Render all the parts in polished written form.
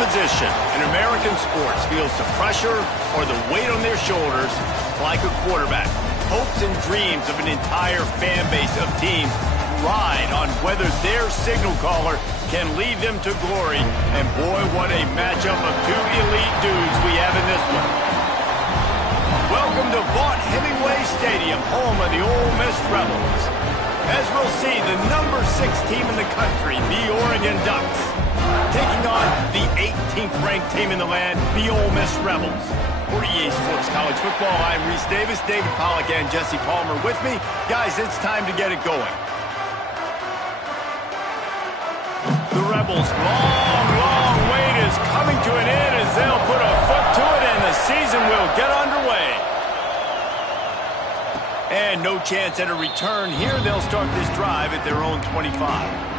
position in American sports feels the pressure or the weight on their shoulders like a quarterback. Hopes and dreams of an entire fan base of teams ride on whether their signal caller can lead them to glory. And boy, what a matchup of two elite dudes we have in this one. Welcome to Vaught Hemingway Stadium, home of the OLe Miss Rebels. As we'll see, the number 6 team in the country, the Oregon Ducks, taking on the 18th ranked team in the land, the OLe Miss Rebels. For EA Sports College Football, I'm Reese Davis, David Pollack, and Jesse Palmer with me. Guys, it's time to get it going. The Rebels' long wait is coming to an end as they'll put a foot to it and the season will get underway. And no chance at a return here. They'll start this drive at their own 25.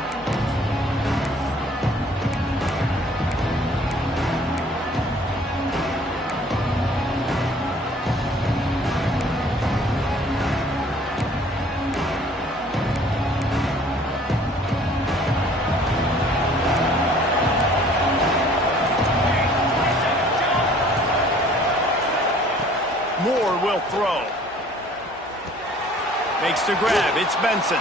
Moore will throw. Makes the grab. It's Benson.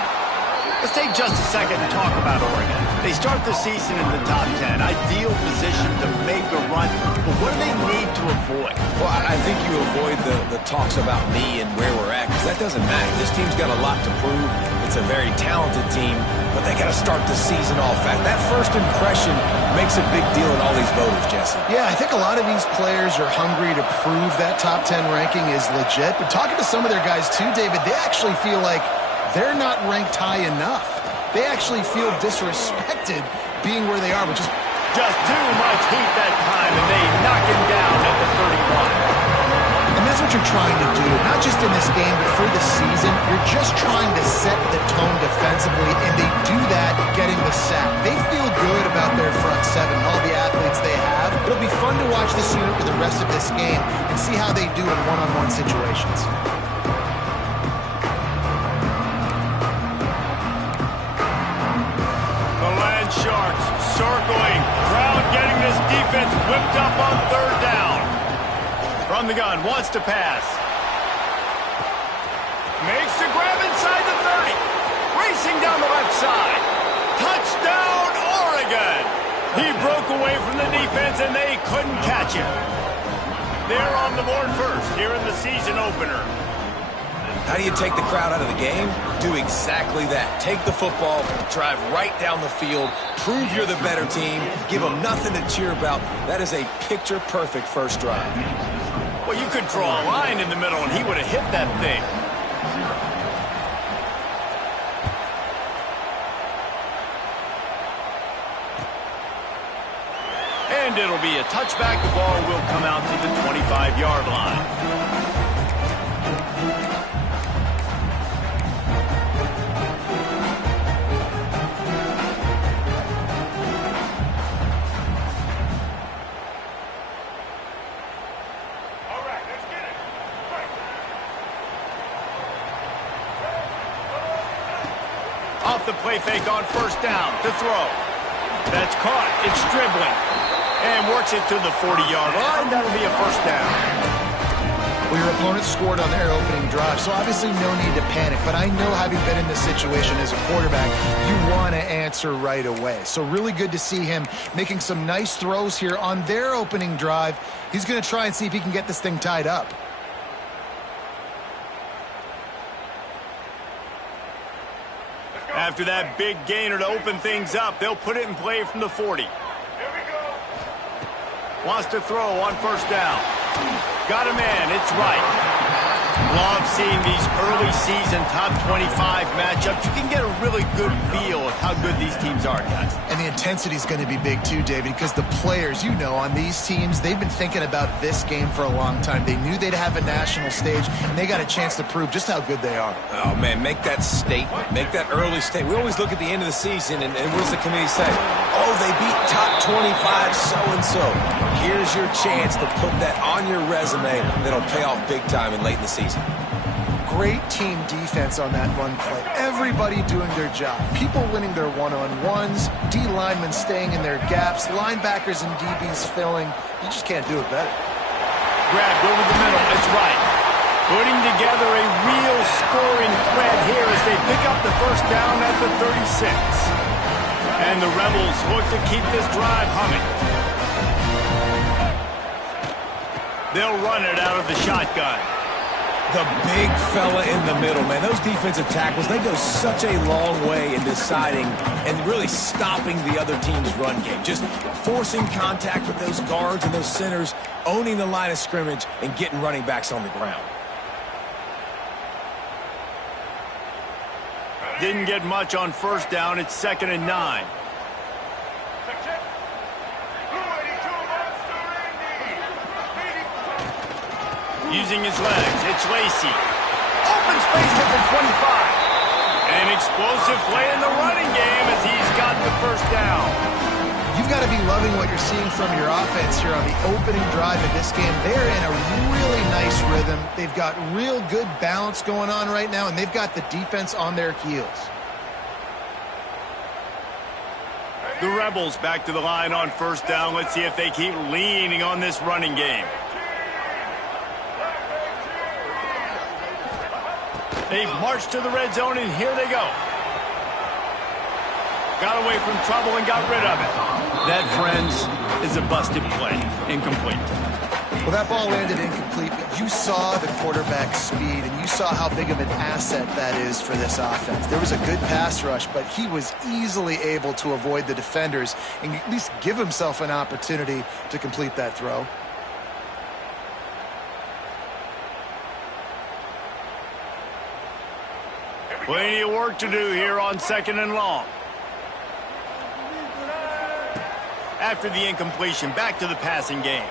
Let's take just a second and talk about Oregon. They start the season in the top 10. Ideal position to make a run. But what do they need to avoid? Well, I think you avoid the talks about me and where we're at, because that doesn't matter. This team's got a lot to prove. It's a very talented team, but they got to start the season off fast. That first impression makes a big deal in all these voters, Jesse. Yeah, I think a lot of these players are hungry to prove that top 10 ranking is legit. But talking to some of their guys too, David, they actually feel like they're not ranked high enough. They actually feel disrespected being where they are, which is just too much heat that time, and they knock him down at the 31. And that's what you're trying to do, not just in this game, but for the season. You're just trying to set the tone defensively, and they do that getting the sack. They feel good about their front seven and all the athletes they have. It'll be fun to watch this unit for the rest of this game and see how they do in one-on-one situations. Sharks circling. Crowd getting this defense whipped up on 3rd down. From the gun, wants to pass. Makes the grab inside the 30. Racing down the left side. Touchdown, Oregon. He broke away from the defense and they couldn't catch him. They're on the board first here in the season opener. How do you take the crowd out of the game? Do exactly that. Take the football, drive right down the field, prove you're the better team, give them nothing to cheer about. That is a picture-perfect first drive. Well, you could draw a line in the middle, and he would have hit that thing. And it'll be a touchback. The ball will come out to the 25-yard line. Off the play fake on 1st down to throw. That's caught. It's dribbling. And works it to the 40-yard line. That'll be a 1st down. Well, your opponent scored on their opening drive, so obviously no need to panic. But I know, having been in this situation as a quarterback, you want to answer right away. So really good to see him making some nice throws here on their opening drive. He's going to try and see if he can get this thing tied up. After that big gainer to open things up, they'll put it in play from the 40. Wants to throw on 1st down. Got a man. It's right. Love seeing these early season top 25 matchups. You can get a really good feel of how good these teams are, guys. And the intensity is going to be big too, David, because the players, you know, on these teams, they've been thinking about this game for a long time. They knew they'd have a national stage, and they got a chance to prove just how good they are. Oh, man, make that statement. Make that early statement. We always look at the end of the season, and what does the committee say? Oh, they beat top 25 so-and-so. Here's your chance to put that on your resume that'll pay off big time and late in the season. great team defense on that run play. Everybody doing their job. People winning their one-on-ones, D linemen staying in their gaps, linebackers and DBs filling. You just can't do it better. Grabbed over the middle. It's right. Putting together a real scoring threat here as they pick up the first down at the 36. And the Rebels look to keep this drive humming. They'll run it out of the shotgun. The big fella in the middle, man. Those defensive tackles, they go such a long way in deciding and really stopping the other team's run game. Just forcing contact with those guards and those centers, owning the line of scrimmage, and getting running backs on the ground. Didn't get much on first down. It's 2nd and 9. Using his legs, it's Lacey. Open space at the 25. An explosive play in the running game as he's got the first down. You've got to be loving what you're seeing from your offense here on the opening drive of this game. They're in a really nice rhythm. They've got real good balance going on right now, and they've got the defense on their heels. The Rebels back to the line on first down. Let's see if they keep leaning on this running game. They've marched to the red zone, and here they go. Got away from trouble and got rid of it. That, friends, is a busted play. Incomplete. Well, that ball landed incomplete, but you saw the quarterback's speed, and you saw how big of an asset that is for this offense. There was a good pass rush, but he was easily able to avoid the defenders and at least give himself an opportunity to complete that throw. Plenty of work to do here on 2nd and long. After the incompletion, back to the passing game.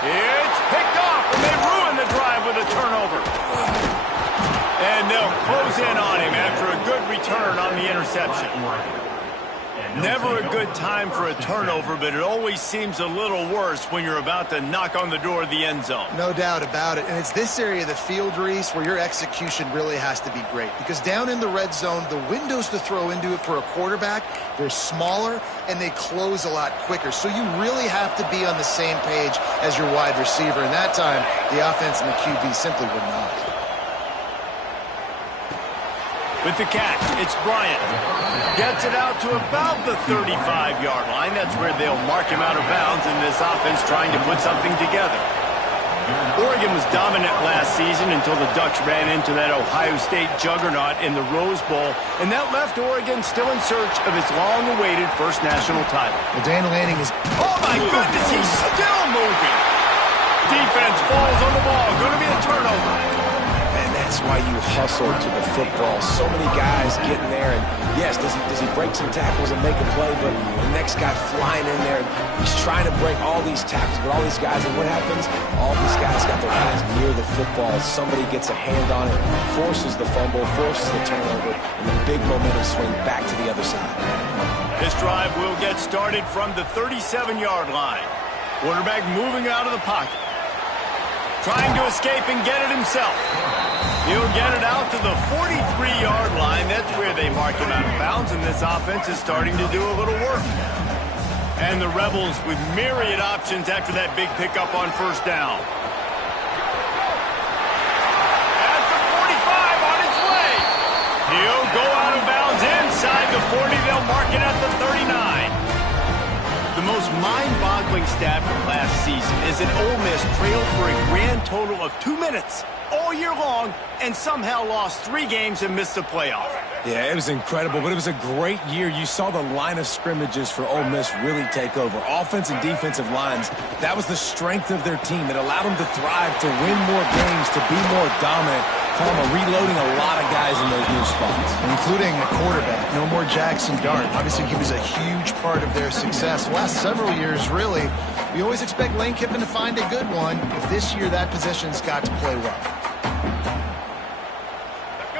It's picked off, and they ruin the drive with a turnover. And they'll close in on him after a good return on the interception. Never a good time for a turnover, but it always seems a little worse when you're about to knock on the door of the end zone. No doubt about it. And it's this area of the field, Reese, where your execution really has to be great. Because down in the red zone, the windows to throw into it for a quarterback, they're smaller and they close a lot quicker. So you really have to be on the same page as your wide receiver. And that time, the offense and the QB simply would not. With the catch, it's Bryant. Gets it out to about the 35-yard line. That's where they'll mark him out of bounds in this offense trying to put something together. Oregon was dominant last season until the Ducks ran into that Ohio State juggernaut in the Rose Bowl, and that left Oregon still in search of its long-awaited first national title. Well, Dan Lanning is... Oh, my goodness, he's still moving. Defense falls on the ball. Going to be a turnover. That's why you hustle to the football. So many guys getting there, and yes, does he break some tackles and make a play, but the next guy flying in there, he's trying to break all these tackles, but all these guys, and what happens? All these guys got their hands near the football. Somebody gets a hand on it, forces the fumble, forces the turnover, and the big momentum swing back to the other side. This drive will get started from the 37-yard line. Quarterback moving out of the pocket. Trying to escape and get it himself. He'll get it out to the 43-yard line. That's where they mark him out of bounds, and this offense is starting to do a little work. And the Rebels with myriad options after that big pickup on first down. At the 45 on its way. He'll go out of bounds inside the 40. They'll mark it at the 39. The most mind-boggling stat from last season is that Ole Miss trailed for a grand total of 2 minutes all year long and somehow lost 3 games and missed the playoff. Yeah, it was incredible, but it was a great year. You saw the line of scrimmages for Ole Miss really take over. Offense and defensive lines, that was the strength of their team. It allowed them to thrive, to win more games, to be more dominant. Palmer reloading a lot of guys in those new spots. Including a quarterback. No more Jackson Dart. Obviously, he was a huge part of their success. The last several years, really, we always expect Lane Kiffin to find a good one. But this year, that position's got to play well.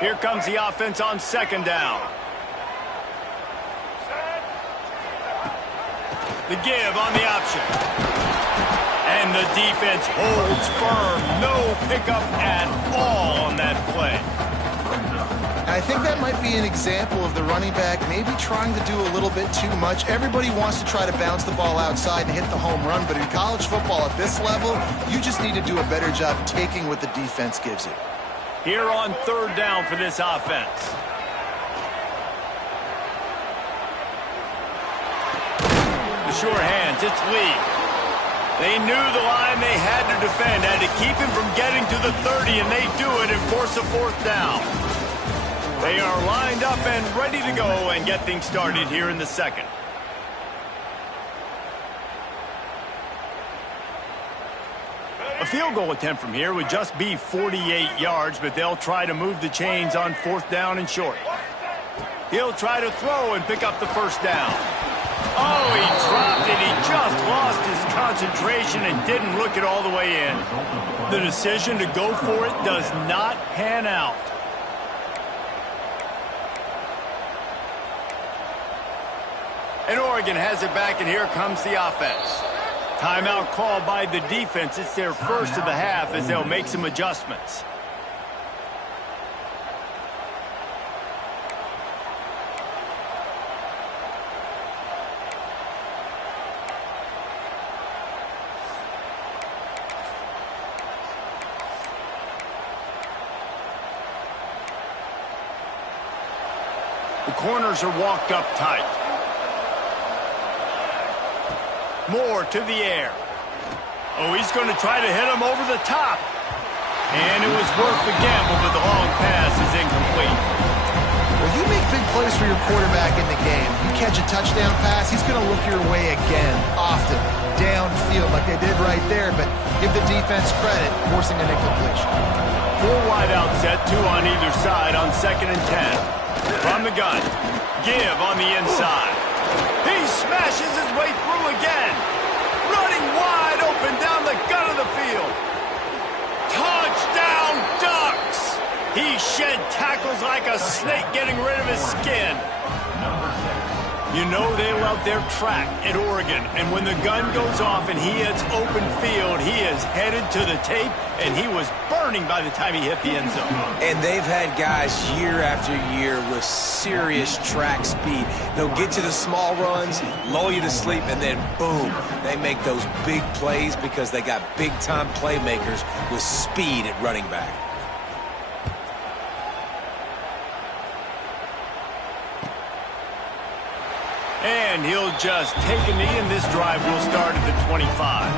Here comes the offense on second down. The give on the option. And the defense holds firm. No pickup at all on that play. I think that might be an example of the running back maybe trying to do a little bit too much. Everybody wants to try to bounce the ball outside and hit the home run, but in college football at this level, you just need to do a better job taking what the defense gives you. Here on third down for this offense. The sure hands, it's Lee. They knew the line they had to defend, had to keep him from getting to the 30, and they do it and force a fourth down. They are lined up and ready to go and get things started here in the second. A field goal attempt from here would just be 48 yards, but they'll try to move the chains on fourth down and short. He'll try to throw and pick up the first down. Oh, he dropped it. He just lost his concentration and didn't look it all the way in. The decision to go for it does not pan out. And Oregon has it back, and here comes the offense. Timeout called by the defense. It's their first of the half as they'll make some adjustments. The corners are walked up tight. Moore to the air. Oh, he's going to try to hit him over the top. And it was worth the gamble, but the long pass is incomplete. Well, you make big plays for your quarterback in the game. You catch a touchdown pass, he's going to look your way again, often, downfield like they did right there, but give the defense credit, forcing an incompletion. 4 wide out set, 2 on either side on 2nd and 10. From the gun, give on the inside. He smashes his way through again. Running wide open down the gut of the field. Touchdown Ducks! He shed tackles like a snake getting rid of his skin. You know they love their track at Oregon, and when the gun goes off and he hits open field, he is headed to the tape, and he was burning by the time he hit the end zone. And they've had guys year after year with serious track speed. They'll get you the small runs, lull you to sleep, and then boom, they make those big plays because they got big-time playmakers with speed at running back. And he'll just take a knee, and this drive will start at the 25.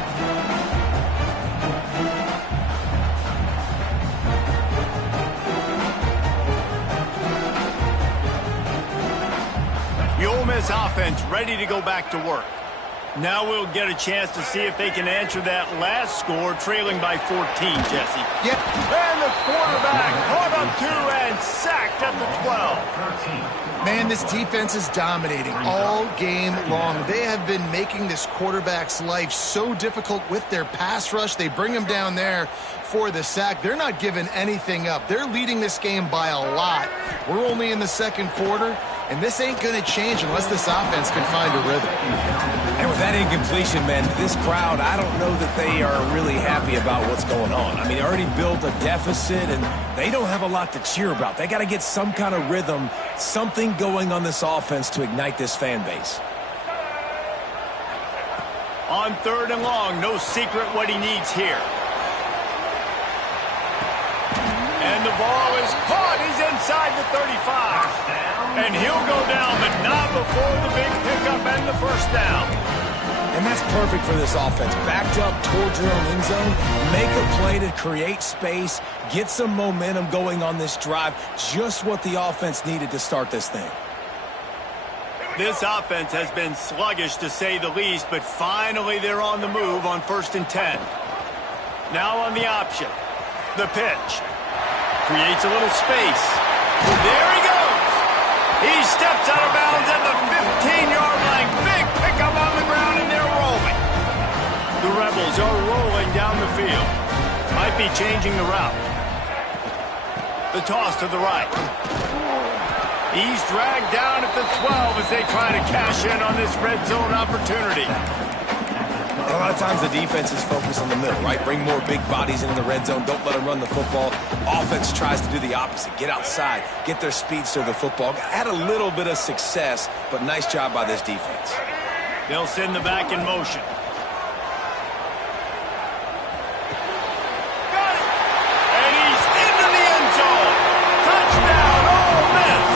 The Ole Miss offense ready to go back to work. Now we'll get a chance to see if they can answer that last score, trailing by 14, Jesse. Yep. And the quarterback caught up 2 and sacked at the 12. Man, this defense is dominating all game long. They have been making this quarterback's life so difficult with their pass rush. They bring him down there for the sack. They're not giving anything up. They're leading this game by a lot. We're only in the second quarter, and this ain't going to change unless this offense can find a rhythm. And with that incompletion, man, this crowd, I don't know that they are really happy about what's going on. I mean, they already built a deficit, and they don't have a lot to cheer about. They got to get some kind of rhythm, something going on this offense to ignite this fan base. On 3rd and long, no secret what he needs here. And the ball is caught. He's inside the 35. And he'll go down, but not before the big pickup and the first down. And that's perfect for this offense. Backed up towards your own end zone, make a play to create space, get some momentum going on this drive. Just what the offense needed to start this thing. This offense has been sluggish, to say the least, but finally they're on the move on 1st and 10. Now on the option. The pitch. Creates a little space. There he goes. He steps out of bounds at the 15-yard line. Big pickup on the ground, and they're rolling. The Rebels are rolling down the field. Might be changing the route. The toss to the right. He's dragged down at the 12 as they try to cash in on this red zone opportunity. And a lot of times the defense is focused on the middle, right? Bring more big bodies into the red zone. Don't let them run the football. Offense tries to do the opposite. Get outside. Get their speeds to the football. Had a little bit of success, but nice job by this defense. They'll send the back in motion. Got it! And he's into the end zone. Touchdown, Ole Miss!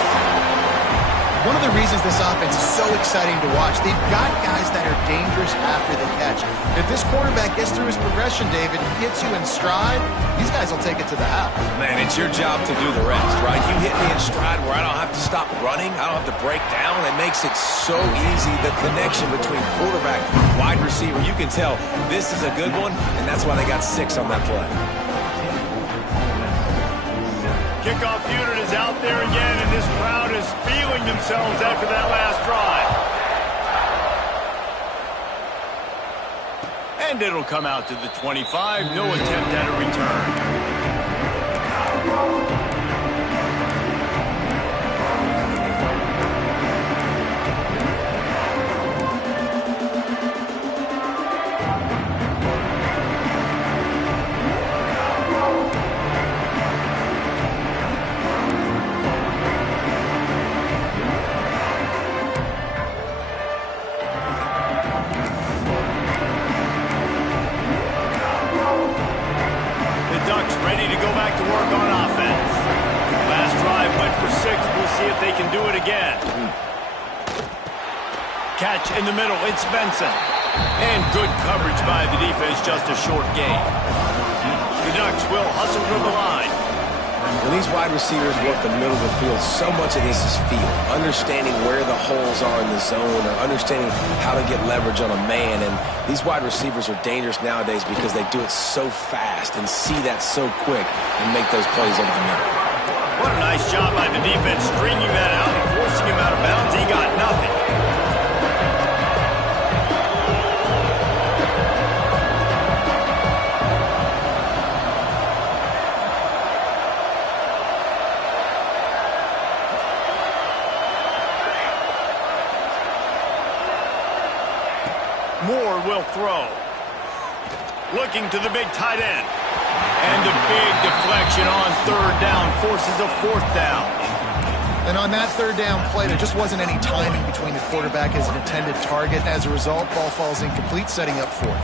One of the reasons this offense is so exciting to watch, they've got guys that are dangerous after the catch. If this quarterback gets through his progression, David, and gets you in stride, these guys will take it to the house. Man, it's your job to do the rest, right? You hit me in stride where I don't have to stop running. I don't have to break down. It makes it so easy. The connection between quarterback, wide receiver, you can tell this is a good one, and that's why they got 6 on that play. Kickoff unit is out there again, and this crowd is feeling themselves after that last drive. And it'll come out to the 25. No attempt at a return. Ready to go back to work on offense. Last drive went for 6. We'll see if they can do it again. Catch in the middle. It's Benson. And good coverage by the defense. Just a short gain. The Ducks will hustle to the line. When these wide receivers work the middle of the field, so much of this is feel. Understanding where the holes are in the zone or understanding how to get leverage on a man. And these wide receivers are dangerous nowadays because they do it so fast and see that so quick and make those plays over the middle. What a nice job by the defense stringing that out and forcing him out of bounds. He got nothing. Moore will throw. Looking to the big tight end. And the big deflection on 3rd down forces a 4th down. And on that 3rd down play, there just wasn't any timing between the quarterback as an intended target. As a result, ball falls incomplete, setting up 4th.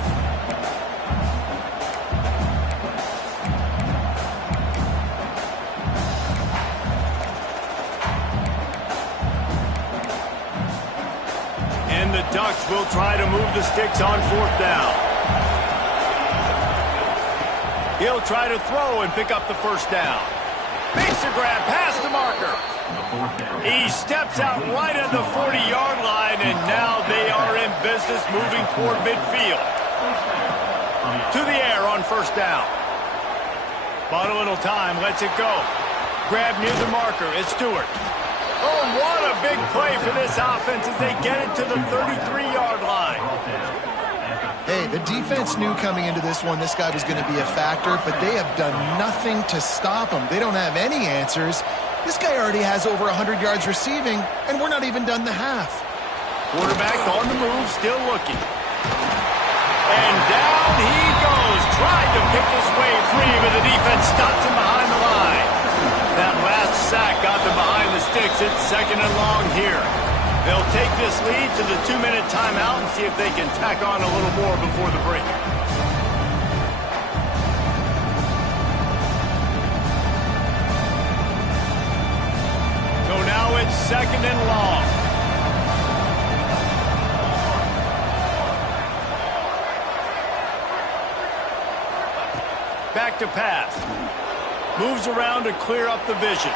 And the Ducks will try to move the sticks on 4th down. He'll try to throw and pick up the 1st down. Makes a grab past the marker. He steps out right at the 40-yard line, and now they are in business moving toward midfield. To the air on 1st down. Bought a little time, lets it go. Grab near the marker, it's Stewart. Oh, what a big play for this offense as they get it to the 33-yard line. Hey, the defense knew coming into this one this guy was going to be a factor, but they have done nothing to stop him. They don't have any answers. This guy already has over 100 yards receiving, and we're not even done the half. Quarterback on the move, still looking. And down he goes. Tried to pick his way free, but the defense stops him behind the line. That last sack got them behind the sticks. It's 2nd and long here. They'll take this lead to the 2-minute timeout and see if they can tack on a little more before the break. So now it's 2nd and long. Back to pass. Moves around to clear up the vision.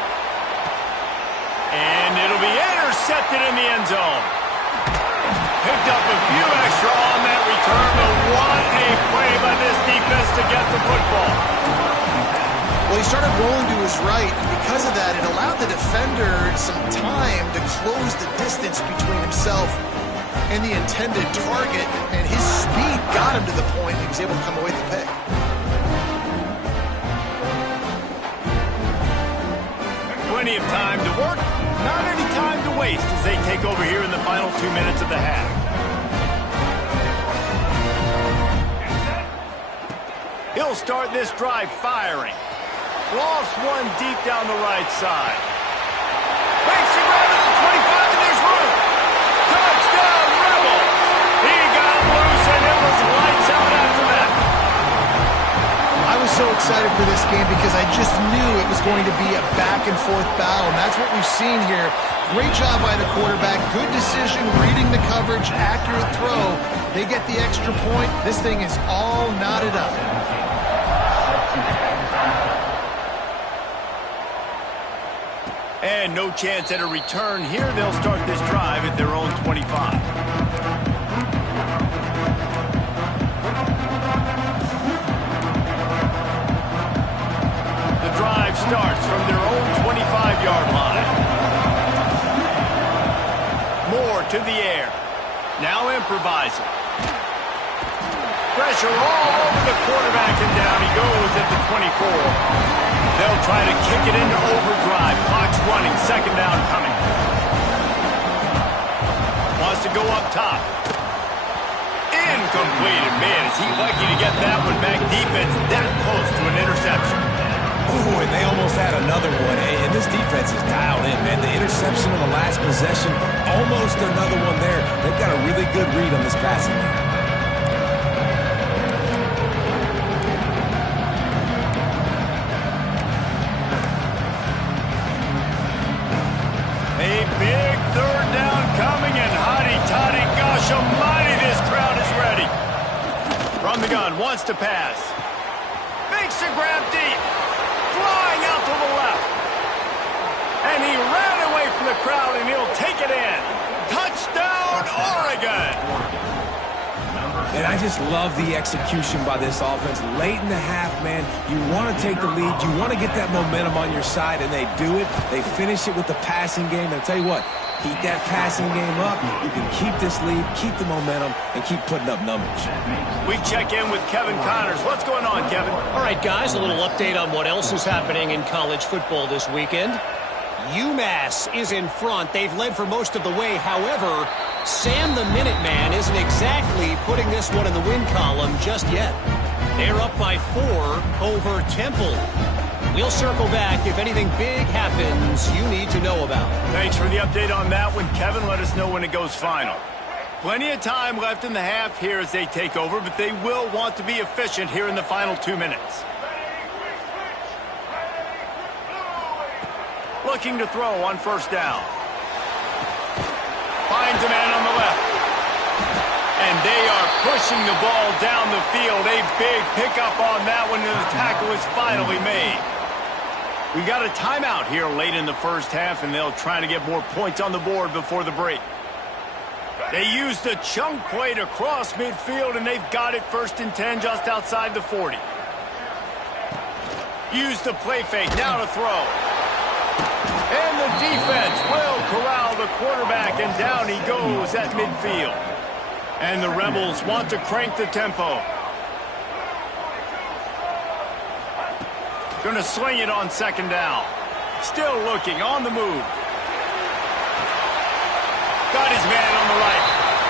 And it'll be intercepted in the end zone. Picked up a few extra on that return, but what a play by this defense to get the football. Well, he started rolling to his right, and because of that, it allowed the defender some time to close the distance between himself and the intended target, and his speed got him to the point he was able to come away with the pick. Plenty of time to work, not any time to waste as they take over here in the final 2 minutes of the half. He'll start this drive firing. Lofts one deep down the right side. Makes the grab at the 25, and there's room. Touchdown, Rebels! He got loose, and it was lights out after that. I was so excited for this game because I just knew it was going to be a back-and-forth battle, and that's what we've seen here. Great job by the quarterback. Good decision, reading the coverage, accurate throw. They get the extra point. This thing is all knotted up. And no chance at a return here. They'll start this drive at their own 25. The drive starts from their own 25-yard line. Moore to the air. Now improvising. Pressure all over the quarterback, and down he goes at the 24. They'll try to kick it into overdrive. Clock's running. Second down coming. Wants to go up top. Incomplete. And man, is he lucky to get that one back. Defense that close to an interception. Ooh, and they almost had another one. And this defense is dialed in, man. The interception on the last possession, almost another one there. They've got a really good read on this passing game. A big third down coming, and hotty-toddy, gosh almighty, this crowd is ready. From the gun, wants to pass. Makes a grab deep. Flying out to the left. And he ran away from the crowd, and he'll take it in. Touchdown, Oregon! And I just love the execution by this offense. Late in the half, man, you want to take the lead. You want to get that momentum on your side, and they do it. They finish it with the passing game. And I'll tell you what, keep that passing game up. You can keep this lead, keep the momentum, and keep putting up numbers. We check in with Kevin Connors. What's going on, Kevin? All right, guys, a little update on what else is happening in college football this weekend. UMass is in front. They've led for most of the way. However, Sam the Minuteman isn't exactly putting this one in the win column just yet. They're up by 4 over Temple. We'll circle back if anything big happens you need to know about. Thanks for the update on that one, Kevin. Let us know when it goes final. Plenty of time left in the half here as they take over, but they will want to be efficient here in the final 2 minutes. Looking to throw on first down. Finds a man on the left. And they are pushing the ball down the field. A big pickup on that one, and the tackle is finally made. We got a timeout here late in the first half, and they'll try to get more points on the board before the break. They used a chunk play to cross midfield, and they've got it first and 10 just outside the 40. Use the play fake, now to throw. And the defense will corral the quarterback, and down he goes at midfield. And the Rebels want to crank the tempo. Going to sling it on second down. Still looking, on the move. Got his man on the right.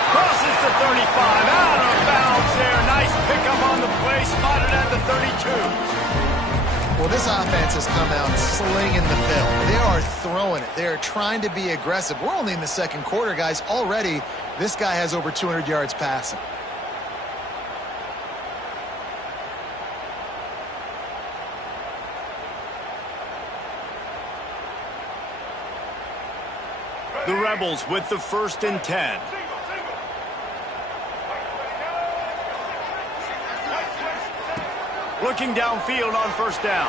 Crosses the 35, out of bounds there. Nice pickup on the play, spotted at the 32. Well, this offense has come out slinging the bill. They are throwing it. They are trying to be aggressive. We're only in the second quarter, guys. Already, this guy has over 200 yards passing. The Rebels with the first and 10. Looking downfield on first down.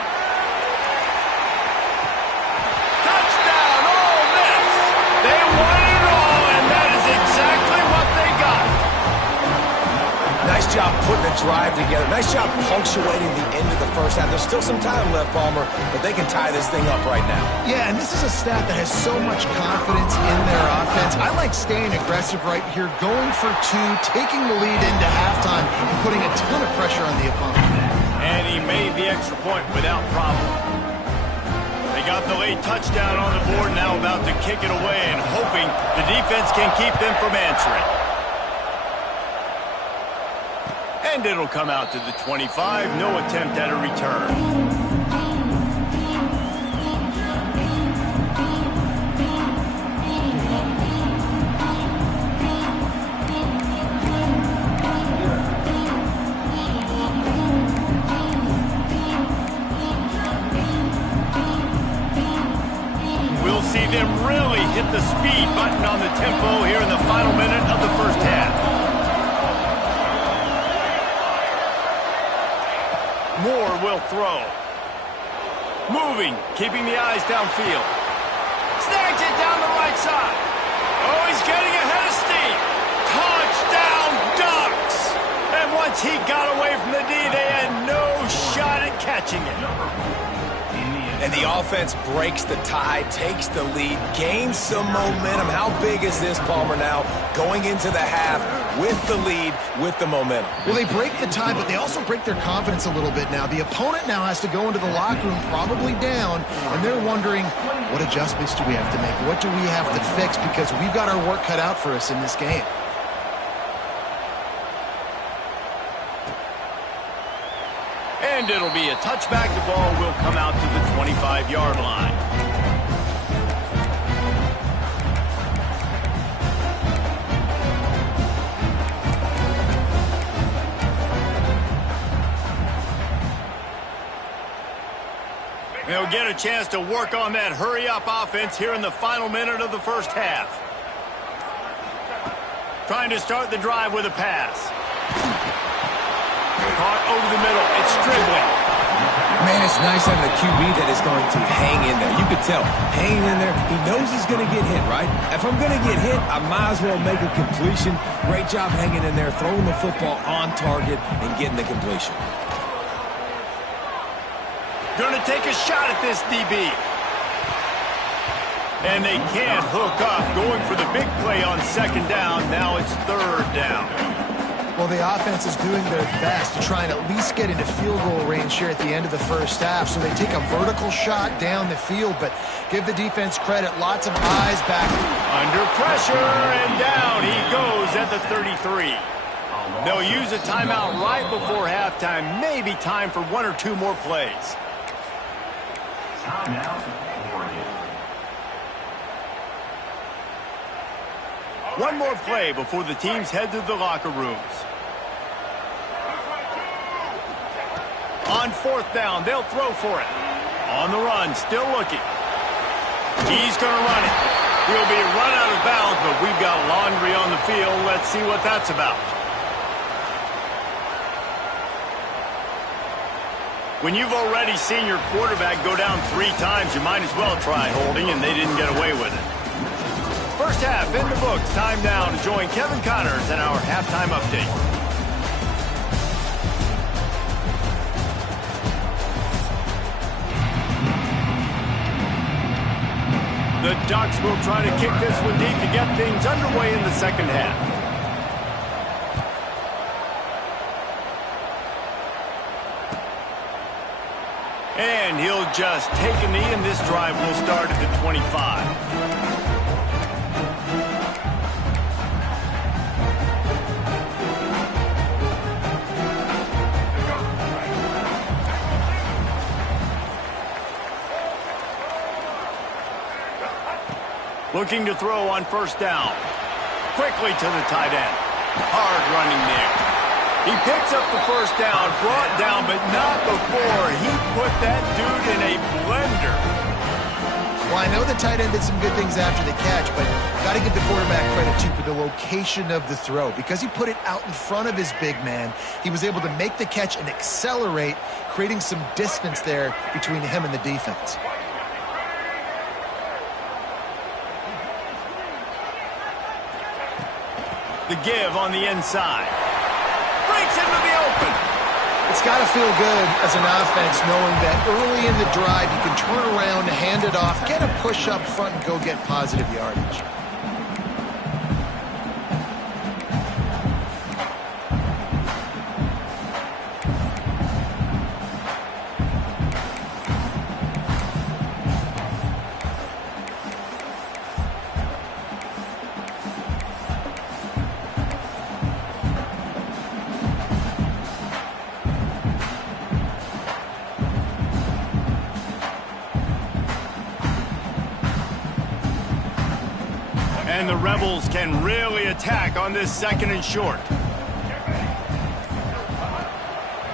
Touchdown, Ole Miss! They won it all, and that is exactly what they got. Nice job putting the drive together. Nice job punctuating the end of the first half. There's still some time left, Palmer, but they can tie this thing up right now. Yeah, and this is a staff that has so much confidence in their offense. I like staying aggressive right here, going for 2, taking the lead into halftime, and putting a ton of pressure on the opponent. And he made the extra point without problem. They got the late touchdown on the board, now about to kick it away and hoping the defense can keep them from answering. And it'll come out to the 25. No attempt at a return. We'll see them really hit the speed button on the tempo here in the final minute of the first half. Moore will throw. Moving, keeping the eyes downfield. Snags it down the right side. Oh, he's getting ahead of steam. Touchdown Ducks! And once he got away from the D, they had no shot at catching it. And the offense breaks the tie, takes the lead, gains some momentum. How big is this, Palmer, now going into the half with the lead, with the momentum? Well, they break the tie, but they also break their confidence a little bit now. The opponent now has to go into the locker room probably down, and they're wondering, what adjustments do we have to make? What do we have to fix? Because we've got our work cut out for us in this game. And it'll be a touchback. The ball will come out to the 25-yard line. They'll get a chance to work on that hurry-up offense here in the final minute of the first half. Trying to start the drive with a pass. Caught over the middle. It's Strickland. Man, it's nice having a QB that is going to hang in there. You could tell, hanging in there. He knows he's going to get hit, right? If I'm going to get hit, I might as well make a completion. Great job hanging in there, throwing the football on target, and getting the completion. Going to take a shot at this DB. And they can't hook up. Going for the big play on second down. Now it's third down. Well, the offense is doing their best to try and at least get into field goal range here at the end of the first half. So they take a vertical shot down the field, but give the defense credit. Lots of eyes back. Under pressure, and down he goes at the 33. They'll use a timeout right before halftime. Maybe time for one or two more plays. One more play before the teams head to the locker rooms. On fourth down, they'll throw for it. On the run, still looking. He's going to run it. He'll be run out of bounds, but we've got laundry on the field. Let's see what that's about. When you've already seen your quarterback go down 3 times, you might as well try holding, and they didn't get away with it. First half in the books. Time now to join Kevin Connors in our halftime update. The Ducks will try to kick this one deep to get things underway in the second half. And he'll just take a knee, and this drive will start at the 25. Looking to throw on first down. Quickly to the tight end. Hard running there. He picks up the first down, brought down, but not before he put that dude in a blender. Well, I know the tight end did some good things after the catch, but got to give the quarterback credit, too, for the location of the throw. Because he put it out in front of his big man, he was able to make the catch and accelerate, creating some distance there between him and the defense. The give on the inside. Breaks into the open. It's got to feel good as an offense knowing that early in the drive you can turn around, hand it off, get a push up front, and go get positive yardage. And the Rebels can really attack on this 2nd and short.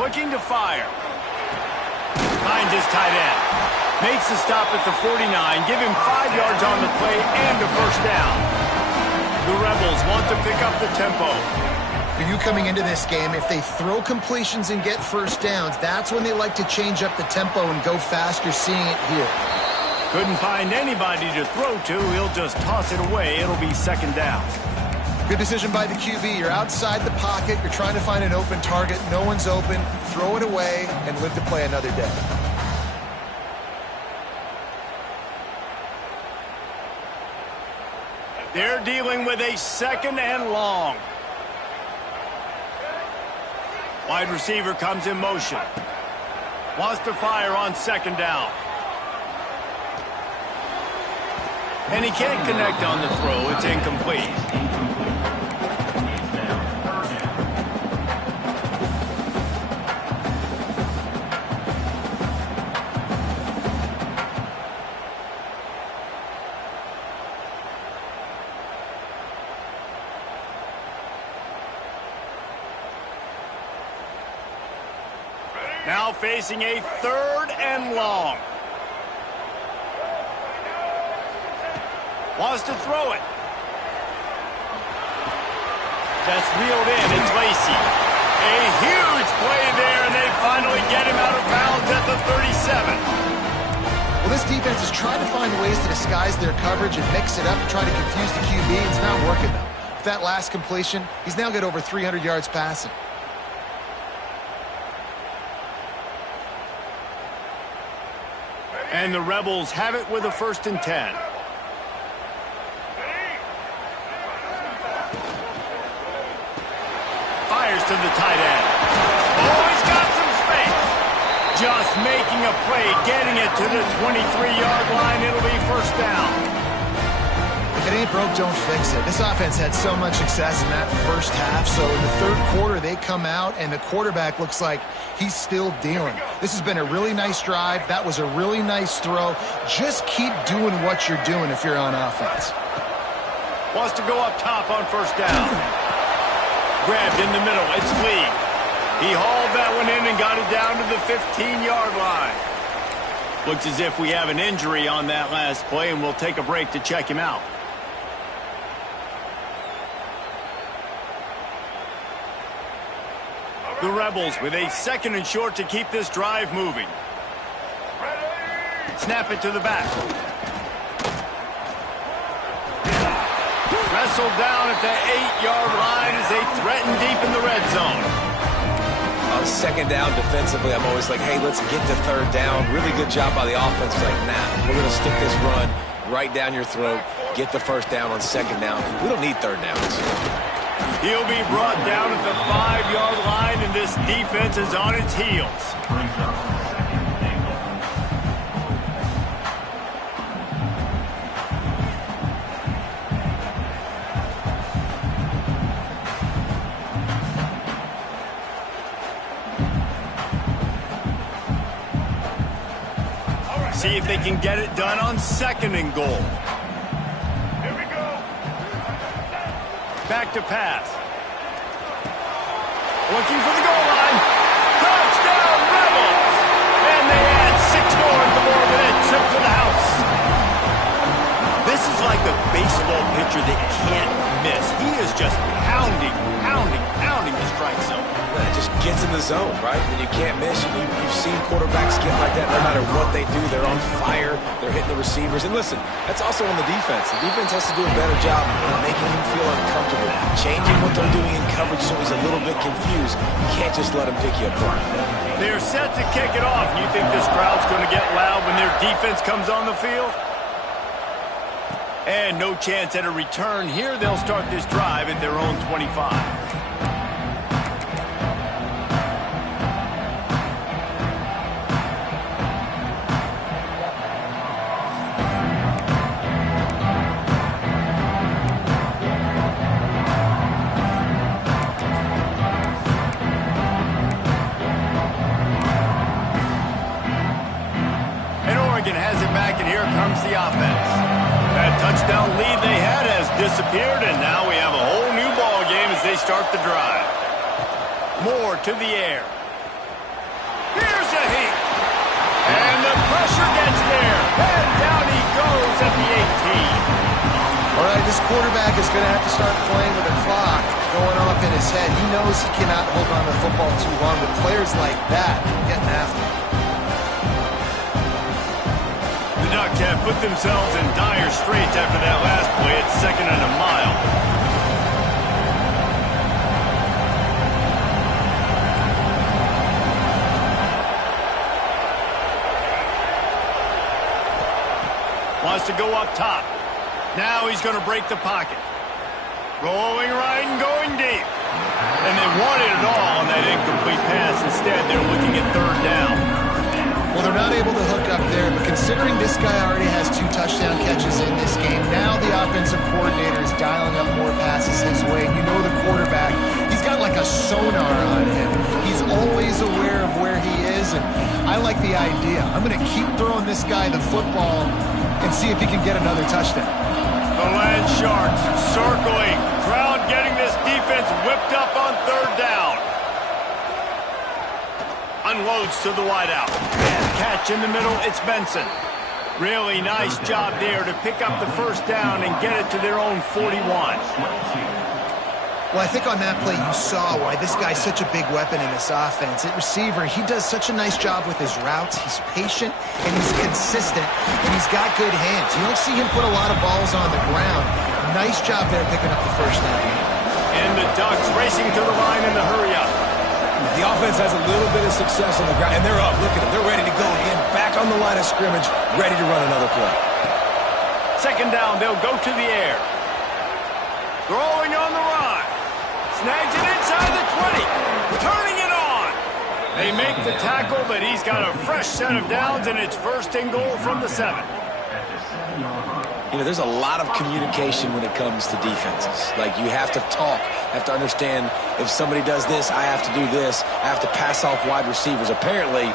Looking to fire. Finds his tight end. Makes the stop at the 49. Give him 5 yards on the play and a first down. The Rebels want to pick up the tempo. For you coming into this game, if they throw completions and get first downs, that's when they like to change up the tempo and go fast. You're seeing it here. Couldn't find anybody to throw to. He'll just toss it away. It'll be 2nd down. Good decision by the QB. You're outside the pocket. You're trying to find an open target. No one's open. Throw it away and live to play another day. They're dealing with a 2nd and long. Wide receiver comes in motion. Wants to fire on 2nd down. And he can't connect on the throw. It's incomplete. Now facing a 3rd and long. Wants to throw it. Just reeled in. It's Lacey. A huge play there, and they finally get him out of bounds at the 37. Well, this defense is trying to find ways to disguise their coverage and mix it up to try to confuse the QB. It's not working, though. With that last completion, he's now got over 300 yards passing. And the Rebels have it with a 1st and 10. Fires to the tight end. Oh, he's got some space. Just making a play, getting it to the 23-yard line. It'll be 1st down. If it ain't broke, don't fix it. This offense had so much success in that first half, so in the 3rd quarter, they come out, and the quarterback looks like he's still dealing. This has been a really nice drive. That was a really nice throw. Just keep doing what you're doing if you're on offense. Wants to go up top on 1st down. Grabbed in the middle. It's Lee. He hauled that one in and got it down to the 15-yard line. Looks as if we have an injury on that last play, and we'll take a break to check him out. The Rebels with a 2nd and short to keep this drive moving. Snap it to the back. Wrestled down at the 8-yard line as they threaten deep in the red zone. On 2nd down defensively, I'm always like, hey, let's get to 3rd down. Really good job by the offense. Like, nah, we're going to stick this run right down your throat. Get the 1st down on 2nd down. We don't need 3rd downs. He'll be brought down at the 5-yard line, and this defense is on its heels. See if they can get it done on 2nd and goal. Back to pass. Looking for the goal line. Touchdown, Rebels! And they add 6 more to the board with a trip to the house. This is like a baseball pitcher that can't miss. He is just pounding the strike zone. It just gets in the zone, right? When you can't miss, you've seen quarterbacks get like that no matter what they do. They're on fire. They're hitting the receivers. And listen, that's also on the defense. The defense has to do a better job of making him feel uncomfortable, changing what they're doing in coverage so he's a little bit confused. You can't just let him pick you apart. They're set to kick it off. You think this crowd's going to get loud when their defense comes on the field? And no chance at a return here. They'll start this drive at their own 25. And Oregon has it back, and here comes the offense. That touchdown lead they had has disappeared, and now we have a whole new ball game as they start the drive. Moore to the air. Here's a heat. And the pressure gets there. And down he goes at the 18. All right, this quarterback is going to have to start playing with a clock going off in his head. He knows he cannot hold on to the football too long, but players like that are getting after him. The Ducks have put themselves in dire straits after that last play. It's 2nd and a mile. Wants to go up top. Now he's going to break the pocket. Rolling right and going deep. And they wanted it all on that incomplete pass. Instead, they're looking at 3rd down. Well, they're not able to hook up there, but considering this guy already has 2 touchdown catches in this game, now the offensive coordinator is dialing up more passes his way. You know the quarterback, he's got like a sonar on him. He's always aware of where he is, and I like the idea. I'm going to keep throwing this guy the football and see if he can get another touchdown. The Land Sharks circling. Crowd getting this defense whipped up on 3rd down. Unloads to the wideout. And catch in the middle, it's Benson. Really nice job there to pick up the 1st down and get it to their own 41. Well, I think on that play you saw why this guy's such a big weapon in this offense. At receiver, he does such a nice job with his routes. He's patient, and he's consistent, and he's got good hands. You don't see him put a lot of balls on the ground. Nice job there picking up the 1st down. And the Ducks racing to the line in the hurry-up. The offense has a little bit of success on the ground, and they're up. Look at them. They're ready to go again. Back on the line of scrimmage, ready to run another play. 2nd down, they'll go to the air. Throwing on the run. Snags it inside the 20. Turning it on. They make the tackle, but he's got a fresh set of downs, and it's 1st and goal from the 7. You know, there's a lot of communication when it comes to defenses. Like, you have to talk, have to understand if somebody does this, I have to do this. I have to pass off wide receivers. Apparently,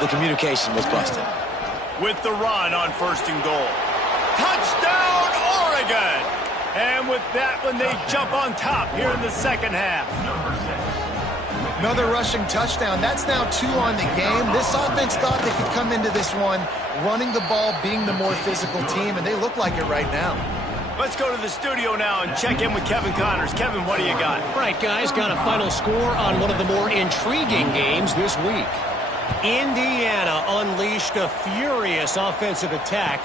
the communication was busted. With the run on 1st and goal. Touchdown, Oregon! And with that one, they jump on top here in the 2nd half. Another rushing touchdown. That's now 2 on the game. This offense thought they could come into this one running the ball, being the more physical team, and they look like it right now. Let's go to the studio now and check in with Kevin Connors. Kevin, what do you got? Right, guys, got a final score on one of the more intriguing games this week. Indiana unleashed a furious offensive attack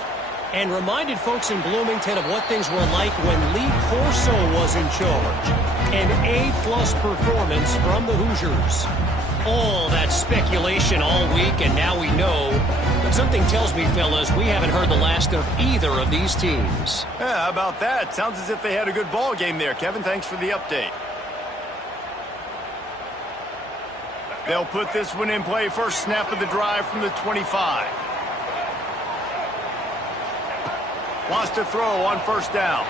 and reminded folks in Bloomington of what things were like when Lee Corso was in charge. An A-plus performance from the Hoosiers. All that speculation all week, and now we know. But something tells me, fellas, we haven't heard the last of either of these teams. Yeah, how about that? Sounds as if they had a good ball game there. Kevin, thanks for the update. They'll put this one in play. First snap of the drive from the 25. Wants to throw on 1st down.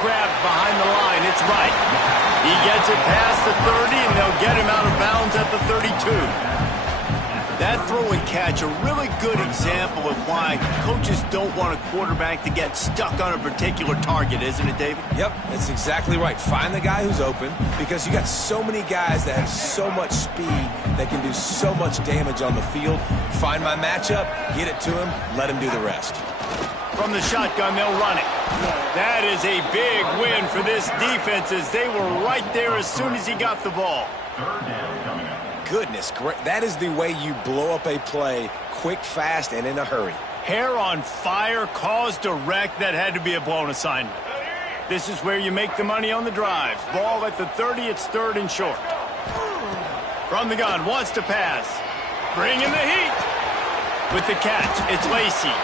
Grabbed behind the line. It's right. He gets it past the 30, and they'll get him out of bounds at the 32. That throw and catch, a really good example of why coaches don't want a quarterback to get stuck on a particular target, isn't it, David? Yep, that's exactly right. Find the guy who's open, because you got so many guys that have so much speed that can do so much damage on the field. Find my matchup, get it to him, let him do the rest. From the shotgun, they'll run it. That is a big win for this defense as they were right there as soon as he got the ball. Goodness, great. That is the way you blow up a play quick, fast, and in a hurry. Hair on fire, caused a wreck. That had to be a blown assignment. This is where you make the money on the drives. Ball at the 30, it's 3rd and short. From the gun, wants to pass. Bringing the heat. With the catch, it's Lacey.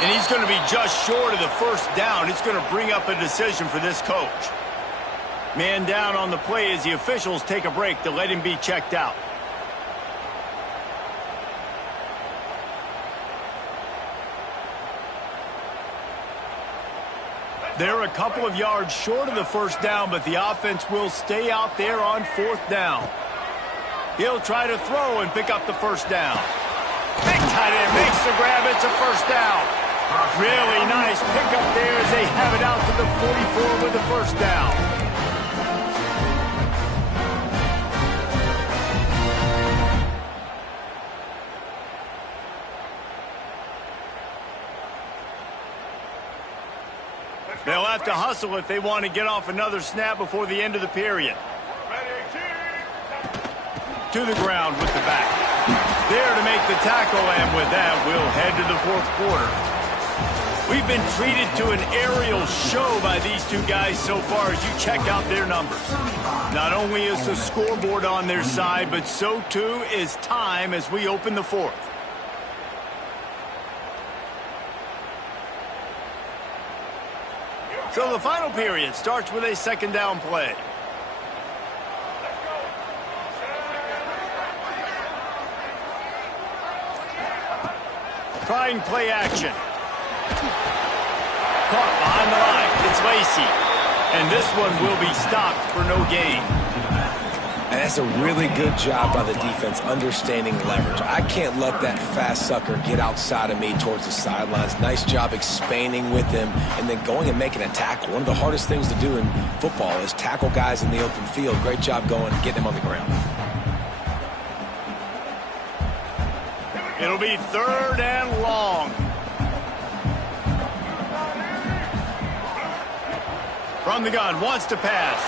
And he's going to be just short of the 1st down. It's going to bring up a decision for this coach. Man down on the play as the officials take a break to let him be checked out. They're a couple of yards short of the 1st down, but the offense will stay out there on 4th down. He'll try to throw and pick up the 1st down. Big tight end makes the grab. It's a 1st down. Really nice pickup there as they have it out to the 44 with the first down. They'll have to hustle if they want to get off another snap before the end of the period. To the ground with the back. There to make the tackle, and with that, we'll head to the fourth quarter. We've been treated to an aerial show by these two guys so far as you check out their numbers. Not only is the scoreboard on their side, but so too is time as we open the fourth. So the final period starts with a second down play. Trying play action. Caught behind the line. It's Lacy. And this one will be stopped for no gain. And that's a really good job by the defense understanding leverage. I can't let that fast sucker get outside of me towards the sidelines. Nice job expanding with him and then going and making a tackle. One of the hardest things to do in football is tackle guys in the open field. Great job going and getting them on the ground. It'll be third and long. From the gun, wants to pass.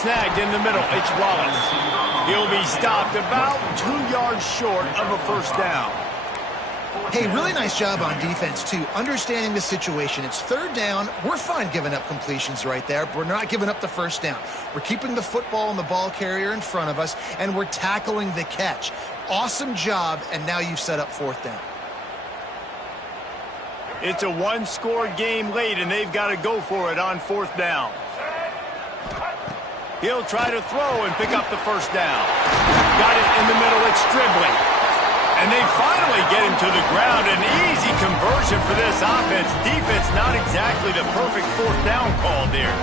Snagged in the middle, it's Wallace. He'll be stopped about 2 yards short of a first down. Hey, really nice job on defense, too. Understanding the situation. It's third down. We're fine giving up completions right there, but we're not giving up the first down. We're keeping the football and the ball carrier in front of us, and we're tackling the catch. Awesome job, and now you've set up fourth down. It's a one-score game late, and they've got to go for it on fourth down. He'll try to throw and pick up the first down. Got it in the middle, it's dribbling. And they finally get him to the ground. An easy conversion for this offense. Defense not exactly the perfect fourth down call there.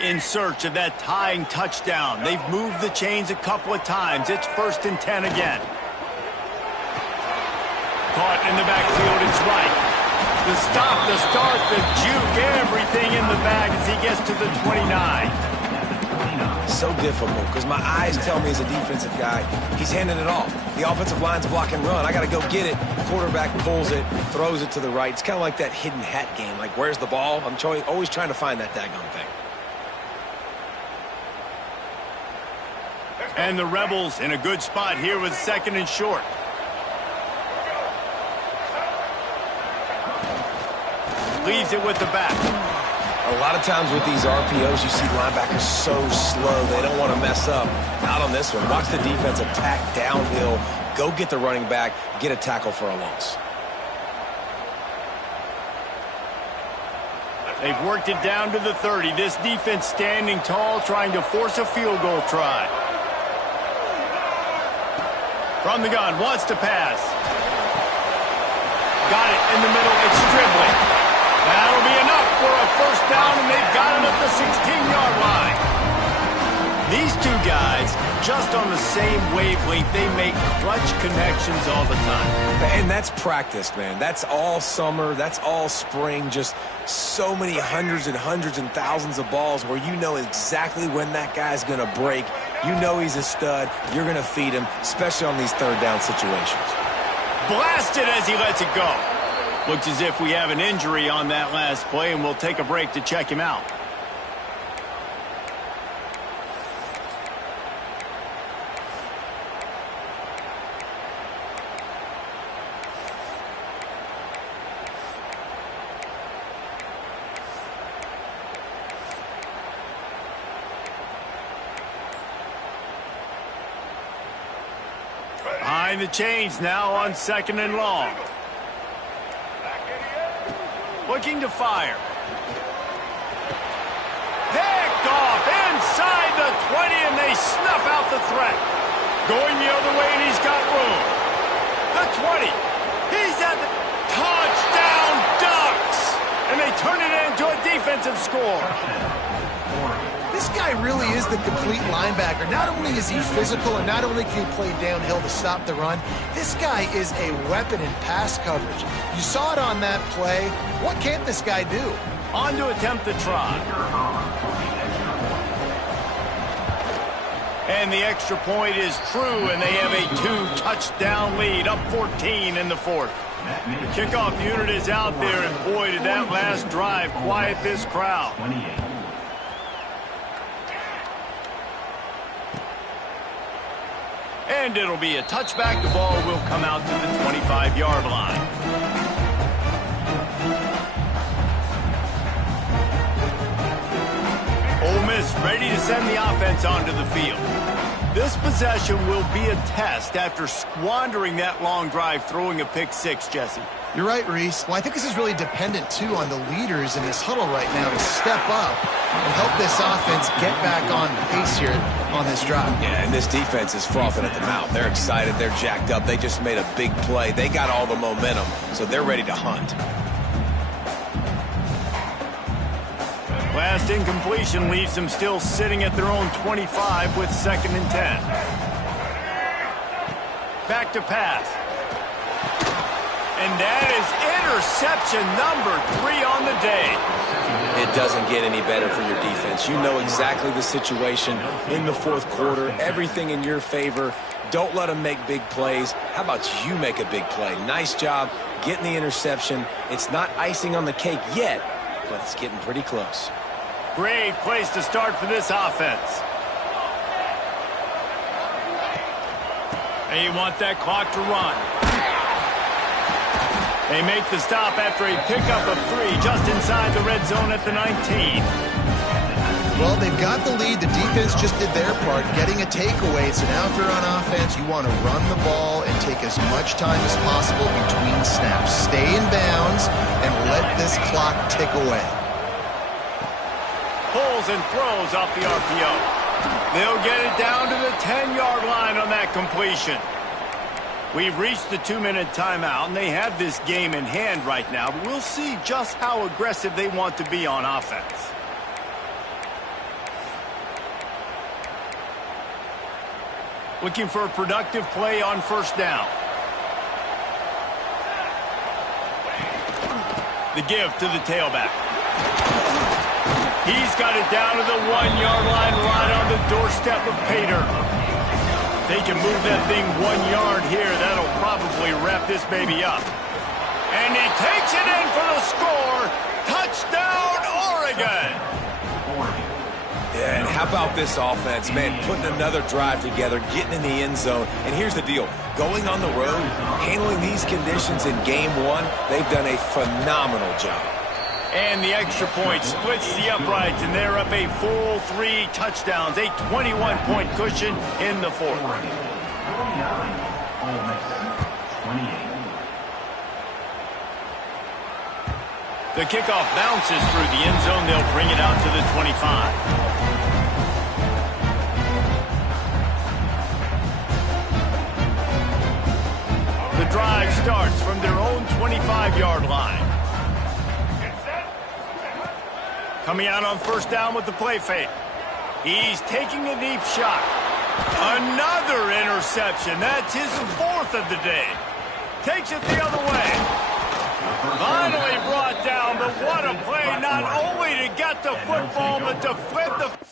In search of that tying touchdown. They've moved the chains a couple of times. It's 1st and 10 again. Caught in the backfield, it's right. The stop, the start, the juke, everything in the bag as he gets to the 29. So difficult because my eyes tell me as a defensive guy, he's handing it off. The offensive line's block and run. I got to go get it. Quarterback pulls it, throws it to the right. It's kind of like that hidden hat game. Like, where's the ball? I'm always trying to find that daggone thing. And the Rebels in a good spot here with 2nd and short. Leaves it with the back. A lot of times with these RPOs, you see linebackers so slow, they don't want to mess up. Not on this one. Watch the defense attack downhill, go get the running back, get a tackle for a loss. They've worked it down to the 30. This defense standing tall, trying to force a field goal try. From the gun, wants to pass. Got it in the middle, it's dribbling. That'll be enough for a first down, and they've got him at the 16-yard line. These two guys, just on the same wavelength, they make clutch connections all the time. And that's practice, man. That's all summer. That's all spring. Just so many hundreds and hundreds and thousands of balls where you know exactly when that guy's going to break. You know he's a stud. You're going to feed him, especially on these third down situations. Blasted as he lets it go. Looks as if we have an injury on that last play, and we'll take a break to check him out. Behind the chains now on 2nd and long. Looking to fire. Picked off inside the 20, and they snuff out the threat. Going the other way, and he's got room. The 20. He's at the touchdown Ducks. And they turn it into a defensive score. This guy really is the complete linebacker. Not only is he physical and not only can he play downhill to stop the run, this guy is a weapon in pass coverage. You saw it on that play. What can't this guy do? On to attempt the try. And the extra point is true, and they have a 2-touchdown lead, up 14 in the fourth. The kickoff unit is out there, and boy, did that last drive quiet this crowd. And it'll be a touchback. The ball will come out to the 25-yard line. Ole Miss ready to send the offense onto the field. This possession will be a test after squandering that long drive, throwing a pick six, Jesse. You're right, Reese. Well, I think this is really dependent, too, on the leaders in this huddle right now to step up and help this offense get back on pace here on this drive. Yeah, and this defense is frothing at the mouth. They're excited. They're jacked up. They just made a big play. They got all the momentum, so they're ready to hunt. Last incompletion leaves them still sitting at their own 25 with 2nd and 10. Back to pass. And that is interception number 3 on the day. It doesn't get any better for your defense. You know exactly the situation in the fourth quarter. Everything in your favor. Don't let them make big plays. How about you make a big play? Nice job getting the interception. It's not icing on the cake yet, but it's getting pretty close. Great place to start for this offense. And you want that clock to run. They make the stop after a pickup of 3 just inside the red zone at the 19. Well, they've got the lead. The defense just did their part, getting a takeaway. So now if you're on offense, you want to run the ball and take as much time as possible between snaps. Stay in bounds and let this clock tick away. Pulls and throws off the RPO. They'll get it down to the 10-yard line on that completion. We've reached the 2-minute timeout, and they have this game in hand right now. But we'll see just how aggressive they want to be on offense. Looking for a productive play on first down. The give to the tailback. He's got it down to the 1-yard line, right on the doorstep of Pater. If they can move that thing 1 yard here, that'll probably wrap this baby up. And he takes it in for the score. Touchdown, Oregon! Yeah, and how about this offense, man, putting another drive together, getting in the end zone. And here's the deal. Going on the road, handling these conditions in game 1, they've done a phenomenal job. And the extra point splits the uprights, and they're up a full 3 touchdowns, a 21-point cushion in the fourth. The kickoff bounces through the end zone. They'll bring it out to the 25. The drive starts from their own 25-yard line. Coming out on first down with the play fake. He's taking a deep shot. Another interception. That's his 4th of the day. Takes it the other way. Finally brought down, but what a play, not only to get the football, but to flip the